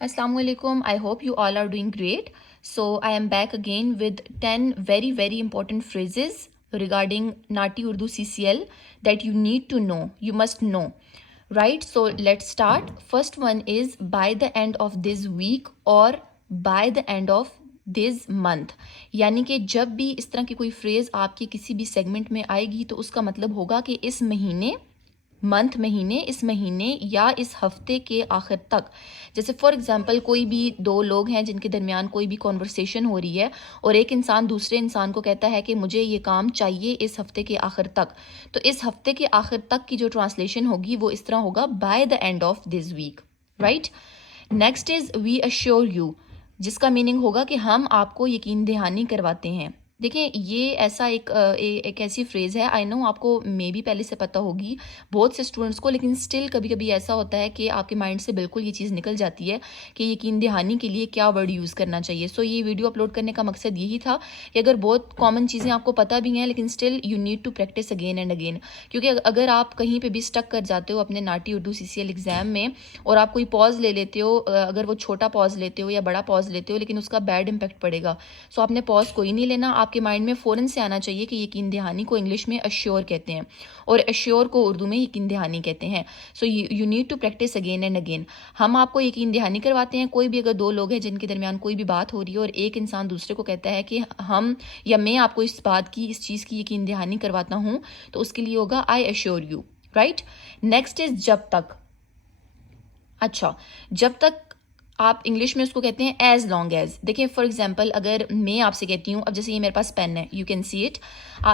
Assalamualaikum. I hope you all are doing great. So I am back again with 10 very important phrases regarding Nati Urdu CCL that you need to know. You must know. Right? So let's start. First one is by the end of this week or by the end of this month. यानी कि जब भी इस तरह की कोई phrase आपके किसी भी सेगमेंट में आएगी तो उसका मतलब होगा कि इस महीने इस महीने या इस हफ्ते के आखिर तक। जैसे फॉर एग्जांपल कोई भी दो लोग हैं जिनके दरमियान कोई भी कॉन्वर्सेशन हो रही है और एक इंसान दूसरे इंसान को कहता है कि मुझे ये काम चाहिए इस हफ्ते के आखिर तक, तो इस हफ्ते के आखिर तक की जो ट्रांसलेशन होगी वो इस तरह होगा by the end of this week. Right. Next is we assure you, जिसका मीनिंग होगा कि हम आपको यकीन दहानी करवाते हैं। देखिए ये ऐसा एक ऐसी फ्रेज है, आई नो आपको मे बी पहले से पता होगी बहुत से स्टूडेंट्स को, लेकिन स्टिल कभी कभी ऐसा होता है कि आपके माइंड से बिल्कुल ये चीज़ निकल जाती है कि यकीन दहानी के लिए क्या वर्ड यूज़ करना चाहिए। सो ये वीडियो अपलोड करने का मकसद यही था कि अगर बहुत कॉमन चीज़ें आपको पता भी हैं लेकिन still you need to practice again and again, क्योंकि अगर आप कहीं पर भी स्टक कर जाते हो अपने नाटी उर्दू CCL एग्ज़ाम में और आप कोई पॉज ले लेते हो, अगर वो छोटा पॉज लेते हो या बड़ा पॉज लेते हो, लेकिन उसका बैड इम्पैक्ट पड़ेगा। सो आपने पॉज कोई नहीं लेना, आपके माइंड में फ़ौरन से आना चाहिए कि यकीन दहानी को इंग्लिश में अश्योर कहते हैं और अश्योर को उर्दू में यकीन दहानी कहते हैं। So you need to practice again and again. हम आपको यकीन दहानी करवाते हैं। कोई भी अगर दो लोग हैं जिनके दरमियान कोई भी बात हो रही है और एक इंसान दूसरे को कहता है कि हम या मैं आपको इस बात की, इस चीज़ की यकीन दहानी करवाता हूँ, तो उसके लिए होगा I assure you. Right. Next is जब तक। अच्छा, जब तक आप इंग्लिश में उसको कहते हैं एज लॉन्ग एज। देखिए फॉर एग्जांपल अगर मैं आपसे कहती हूँ, अब जैसे ये मेरे पास पेन है, यू कैन सी इट,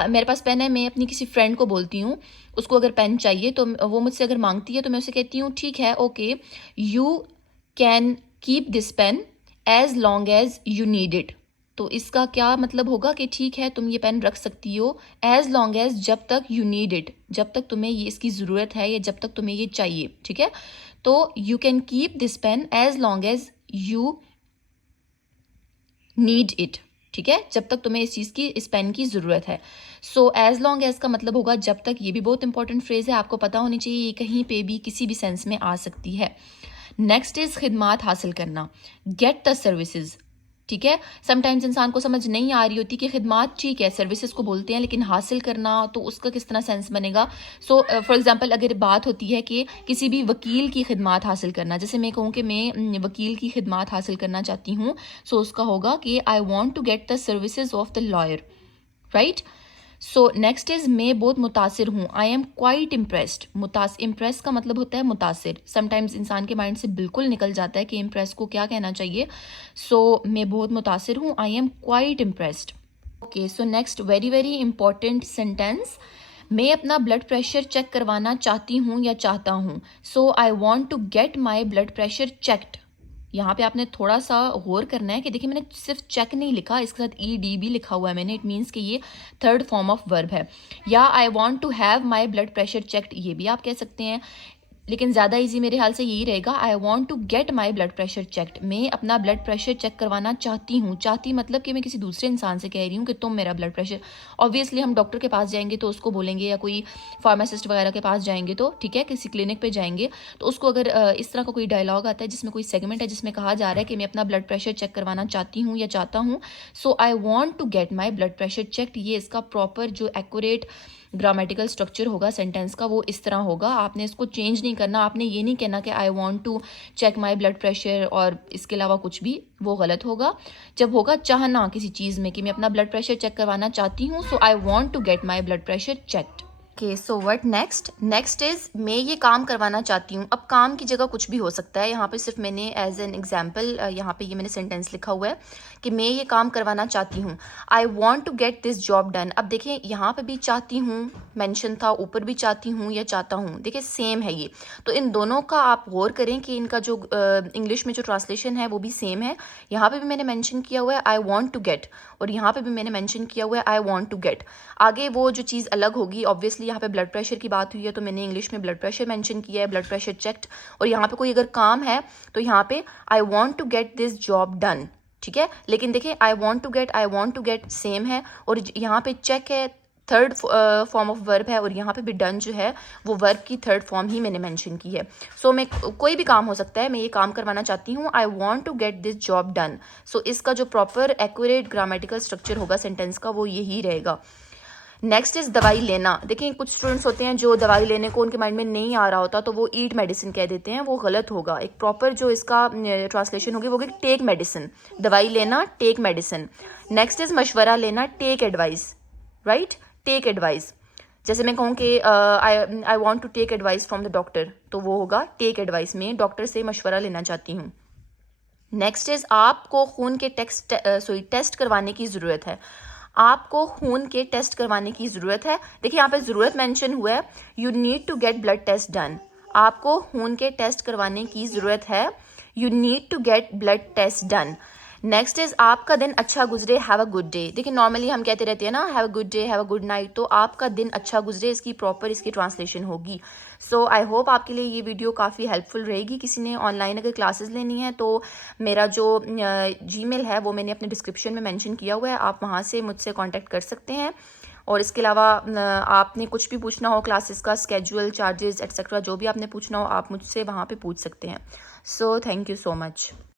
मेरे पास पेन है, मैं अपनी किसी फ्रेंड को बोलती हूँ उसको अगर पेन चाहिए तो वो मुझसे अगर मांगती है तो मैं उसे कहती हूँ ठीक है okay, you can keep this pen as long as you need it. तो इसका क्या मतलब होगा कि ठीक है तुम ये पेन रख सकती हो एज लॉन्ग एज, जब तक यू नीड इट, जब तक तुम्हें ये इसकी ज़रूरत है या जब तक तुम्हें ये चाहिए। ठीक है, तो you can keep this pen as long as you need it. ठीक है, जब तक तुम्हें इस चीज़ की, इस पेन की ज़रूरत है। सो एज लॉन्ग एज का मतलब होगा जब तक। ये भी बहुत इंपॉर्टेंट फ्रेज है, आपको पता होनी चाहिए, ये कहीं पे भी किसी भी सेंस में आ सकती है। नेक्स्ट इज खिदमात हासिल करना, गेट द सर्विसेज। ठीक है, समटाइम्स इंसान को समझ नहीं आ रही होती कि खिदमात ठीक है, सर्विसेज को बोलते हैं, लेकिन हासिल करना तो उसका किस तरह सेंस बनेगा। सो फॉर एग्जांपल अगर बात होती है कि किसी भी वकील की खिदमात हासिल करना, जैसे मैं कहूँ कि मैं वकील की खिदमात हासिल करना चाहती हूँ, सो उसका होगा कि I want to get the services of the lawyer. Right. So next is मैं बहुत मुतासिर हूँ, I am quite impressed. Impress का मतलब होता है मुतासिर। समटाइम्स इंसान के माइंड से बिल्कुल निकल जाता है कि इम्प्रेस को क्या कहना चाहिए। सो मैं बहुत मुतासिर हूँ, I am quite impressed. Okay, so next very important sentence, मैं अपना ब्लड प्रेशर चेक करवाना चाहती हूँ या चाहता हूँ। So I want to get my blood pressure checked. यहाँ पे आपने थोड़ा सा गौर करना है कि देखिए मैंने सिर्फ चेक नहीं लिखा, इसके साथ ED भी लिखा हुआ है मैंने, इट मीन्स कि ये थर्ड फॉर्म ऑफ वर्ब है। या I want to have my blood pressure checked, ये भी आप कह सकते हैं, लेकिन ज़्यादा इजी मेरे ख्याल से यही रहेगा, I want to get my blood pressure checked. मैं अपना ब्लड प्रेशर चेक करवाना चाहती हूँ। चाहती मतलब कि मैं किसी दूसरे इंसान से कह रही हूँ कि तुम मेरा ब्लड प्रेशर, ऑब्वियसली हम डॉक्टर के पास जाएंगे तो उसको बोलेंगे, या कोई फार्मासिस्ट वगैरह के पास जाएंगे तो, ठीक है, किसी क्लिनिक पे जाएंगे तो उसको अगर इस तरह का कोई डायलॉग आता है जिसमें कोई सेगमेंट है जिसमें कहा जा रहा है कि मैं अपना ब्लड प्रेशर चेक करवाना चाहती हूँ या चाहता हूँ, so I want to get my blood pressure checked, ये इसका प्रॉपर जो एक्यूरेट ग्रामेटिकल स्ट्रक्चर होगा सेंटेंस का वो इस तरह होगा। आपने इसको चेंज नहीं करना, आपने ये नहीं कहना कि I want to check my blood pressure और इसके अलावा कुछ भी, वो गलत होगा। जब होगा चाहना किसी चीज़ में कि मैं अपना ब्लड प्रेशर चेक करवाना चाहती हूँ, so I want to get my blood pressure checked. Okay, so what next, next is मैं ये काम करवाना चाहती हूँ। अब काम की जगह कुछ भी हो सकता है, यहाँ पे सिर्फ मैंने एज एन एग्जाम्पल यहाँ पे ये मैंने सेंटेंस लिखा हुआ है कि मैं ये काम करवाना चाहती हूँ, I want to get this job done. अब देखिए यहाँ पे भी चाहती हूँ मेंशन था, ऊपर भी चाहती हूँ या चाहता हूँ, देखिए सेम है ये, तो इन दोनों का आप गौर करें कि इनका जो इंग्लिश में जो ट्रांसलेशन है वो भी सेम है। यहाँ पे भी मैंने मेंशन किया हुआ है आई वॉन्ट टू गेट, और यहाँ पे भी मैंने मेंशन किया हुआ है आई वॉन्ट टू गेट। आगे वो जो चीज़ अलग होगी, ऑब्वियसली यहाँ पे ब्लड प्रेशर की बात हुई है तो मैंने इंग्लिश में ब्लड प्रेशर मेंशन किया है, ब्लड प्रेशर चेक्ड, और यहाँ पे कोई अगर काम है तो यहाँ पे I want to get this job done. ठीक है, लेकिन देखिए I want to get same है, और यहाँ पे चेक है थर्ड फॉर्म ऑफ वर्ब है, और यहाँ पे भी डन जो है वो वर्ब की थर्ड फॉर्म ही मैंने मेंशन की है. सो मैं कोई भी काम हो सकता है, मैं ये काम करवाना चाहती हूँ, I want to get this job done. So इसका जो प्रॉपर एक्यूरेट ग्रामेटिकल स्ट्रक्चर होगा सेंटेंस का वो यही रहेगा. नेक्स्ट इज दवाई लेना. देखिए कुछ स्टूडेंट्स होते हैं जो दवाई लेने को उनके माइंड में नहीं आ रहा होता, तो वो ईट मेडिसिन कह देते हैं, वो गलत होगा. एक प्रॉपर जो इसका ट्रांसलेशन होगी वो होगी टेक मेडिसिन. दवाई लेना, टेक मेडिसिन. नेक्स्ट इज मशवरा लेना, take advice. Right, take advice. जैसे मैं कहूँ कि I want to take advice from the doctor, तो वो होगा टेक एडवाइस. में डॉक्टर से मशवरा लेना चाहती हूँ. नेक्स्ट इज आपको खून के टेस्ट करवाने की ज़रूरत है. आपको खून के टेस्ट करवाने की ज़रूरत है. देखिए यहाँ पे ज़रूरत मेंशन हुआ है, you need to get blood test done. आपको खून के टेस्ट करवाने की ज़रूरत है, you need to get blood test done. Next is आपका दिन अच्छा गुजरे, हैव अ गुड डे. देखिए नॉर्मली हम कहते रहते हैं ना, have a good day, have a good night, तो आपका दिन अच्छा गुजरे इसकी प्रॉपर इसकी ट्रांसलेशन होगी. सो आई होप आपके लिए ये वीडियो काफ़ी हेल्पफुल रहेगी. किसी ने ऑनलाइन अगर क्लासेस लेनी है तो मेरा जो जीमेल है वो मैंने अपने डिस्क्रिप्शन में मेंशन किया हुआ है, आप वहाँ से मुझसे कांटेक्ट कर सकते हैं. और इसके अलावा आपने कुछ भी पूछना हो क्लासेस का स्केड्यूल, चार्जेस एक्सेट्रा, जो भी आपने पूछना हो आप मुझसे वहाँ पे पूछ सकते हैं. So thank you so much.